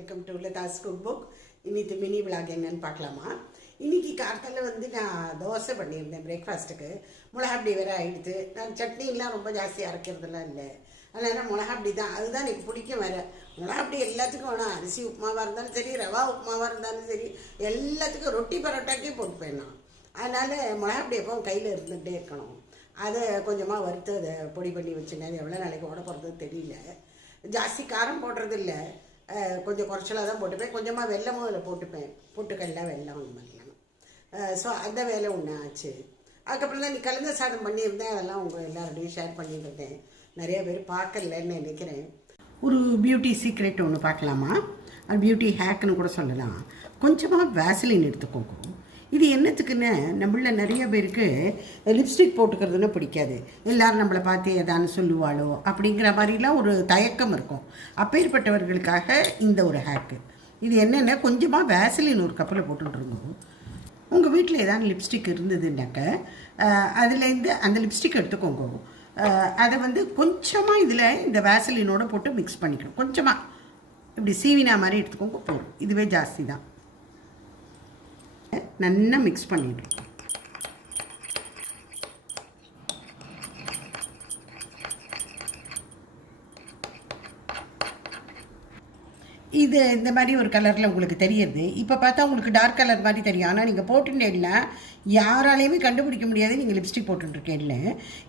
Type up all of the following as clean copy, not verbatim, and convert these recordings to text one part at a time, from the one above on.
Welcome to Latha's cook book. இன்னைக்கு mini vlog என்னன்னு பார்க்கலாமா? இன்னைக்கு காலத்தில் நான் தோசை பண்ணியிருந்தேன் பிரேக்ஃபாஸ்ட்டுக்கு. மிளகாப்பொடி வேறு ஆகிடுது. நான் சட்னிலாம் ரொம்ப ஜாஸ்தியாக அரைக்கிறதுலாம் இல்லை. அதனால் மிளகாப்பொடி தான், அதுதான் எனக்கு பிடிக்கும். வேறு மிளகாப்பொடி எல்லாத்துக்கும் வேணும். அரிசி உப்புமாவாக இருந்தாலும் சரி, ரவா உப்புமாவாக இருந்தாலும் சரி, எல்லாத்துக்கும் ரொட்டி பரோட்டாக்கே போட்டுப்பேன் நான். அதனால் மிளகாப்பொடி எப்போ கையில் இருந்துகிட்டே இருக்கணும். அதை கொஞ்சமாக வறுத்து அதை பொடி பண்ணி வச்சுனேன். அது எவ்வளோ நாளைக்கு ஓட போகிறது தெரியல. ஜாஸ்தி காரம் போடுறது இல்லை, கொஞ்சம் குறைச்சலாக தான் போட்டுப்பேன். கொஞ்சமாக வெல்லமும் அதில் போட்டுப்பேன், பொட்டுக்கடலை வெல்லம் அந்த மாதிரிலாம். ஸோ அந்த வேலை ஒன்று ஆச்சு. அதுக்கப்புறம் தான் நீ கலந்த சாதம் பண்ணியிருந்தேன். அதெல்லாம் உங்கள் எல்லாரோடையும் ஷேர் பண்ணியிருந்தேன். நிறைய பேர் பார்க்கலன்னு நினைக்கிறேன். ஒரு பியூட்டி சீக்ரெட் ஒன்று பார்க்கலாமா? அது பியூட்டி ஹேக்குன்னு கூட சொல்லலாம். கொஞ்சமாக வேசலின் எடுத்துக்கோங்க. இது என்னத்துக்குன்னு நம்மள நிறைய பேருக்கு லிப்ஸ்டிக் போட்டுக்கிறதுன்னு பிடிக்காது. எல்லோரும் நம்மளை பார்த்து எதான்னு சொல்லுவாளோ அப்படிங்கிற மாதிரிலாம் ஒரு தயக்கம் இருக்கும். அப்பேற்பட்டவர்களுக்காக இந்த ஒரு ஹேக்கு. இது என்னென்ன, கொஞ்சமாக வேசலின் ஒரு கப்பில் போட்டுட்ருந்தோம். உங்கள் வீட்டில் ஏதாவது லிப்ஸ்டிக் இருந்ததுன்னாக்க அதுலேருந்து அந்த லிப்ஸ்டிக் எடுத்துக்கோங்க. அதை கொஞ்சமாக இதில் இந்த வேசலினோட போட்டு மிக்ஸ் பண்ணிக்கணும். கொஞ்சமாக இப்படி சீவினா மாதிரி எடுத்துக்கோங்க, போதும். இதுவே ஜாஸ்தி தான். நல்லா மிக்ஸ் பண்ணிவிடும். இது இந்த மாதிரி ஒரு கலரில் உங்களுக்கு தெரியுது. இப்போ பார்த்தா உங்களுக்கு டார்க் கலர் மாதிரி தெரியும். ஆனால் நீங்கள் போட்டுட்டேன்னா யாராலையுமே கண்டுபிடிக்க முடியாது நீங்கள் லிப்ஸ்டிக் போட்டுருக்கேன்ல.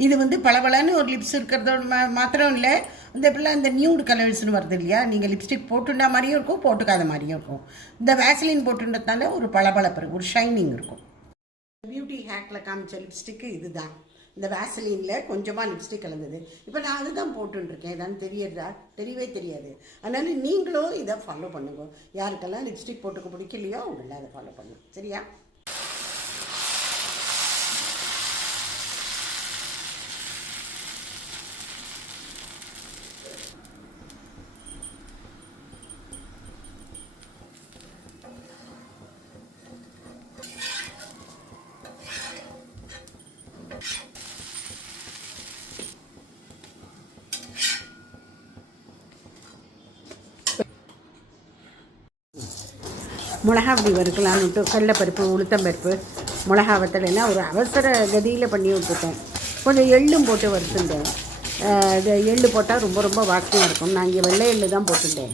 இது பளபளன்னு ஒரு லிப்ஸ் இருக்கிறதோட மாத்திரம் இல்லை, இந்த இப்பெல்லாம் இந்த நியூடு கலர்ஸ்னு வருது இல்லையா, நீங்கள் லிப்ஸ்டிக் போட்டுண்டா மாதிரியும் இருக்கும், போட்டுக்காத மாதிரியும் இருக்கும். இந்த வேசலின் போட்டுன்றதுனால ஒரு பளபளப்பு இருக்கும், ஒரு ஷைனிங் இருக்கும். பியூட்டி ஹேக்கில் காமிச்ச லிப்ஸ்டிக்கு இது தான். இந்த வேசலினில் கொஞ்சமாக லிப்ஸ்டிக் கலந்தது. இப்போ நான் அதுதான் போட்டுருக்கேன். என்னன்னு தெரியறதா? தெரியவே தெரியாது. அதனால் நீங்களும் இதை ஃபாலோ பண்ணுங்க. யாருக்கெல்லாம் லிப்ஸ்டிக் போட்டுக்க பிடிக்கலையோ அவங்களாம் அதை ஃபாலோ பண்ணுங்க. சரியா? மிளகா அப்படி வறுக்கலான்னுட்டு கடலைப்பருப்பு, உளுத்தம்பருப்பு, மிளகா வத்தலைன்னா ஒரு அவசர கதியில் பண்ணி விட்டுட்டேன். கொஞ்சம் எள்ளும் போட்டு வறுத்துட்டேன். இது எள்ளு போட்டால் ரொம்ப ரொம்ப வாசனையாக இருக்கும். நான் இங்கே வெள்ளை எள்ளு தான் போட்டுட்டேன்.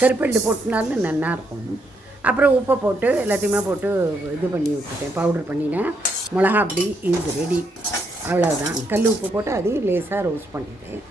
கருப்பு எள்ளு போட்டுனாலும் நல்லாயிருக்கும். அப்புறம் உப்பை போட்டு எல்லாத்தையுமே போட்டு இது பண்ணி விட்டுட்டேன், பவுடர் பண்ணினேன். மிளகா அப்படி இது ரெடி. அவ்வளோதான். கல் உப்பு போட்டு அதையும் லேசாக ரோஸ்ட் பண்ணிட்டேன்.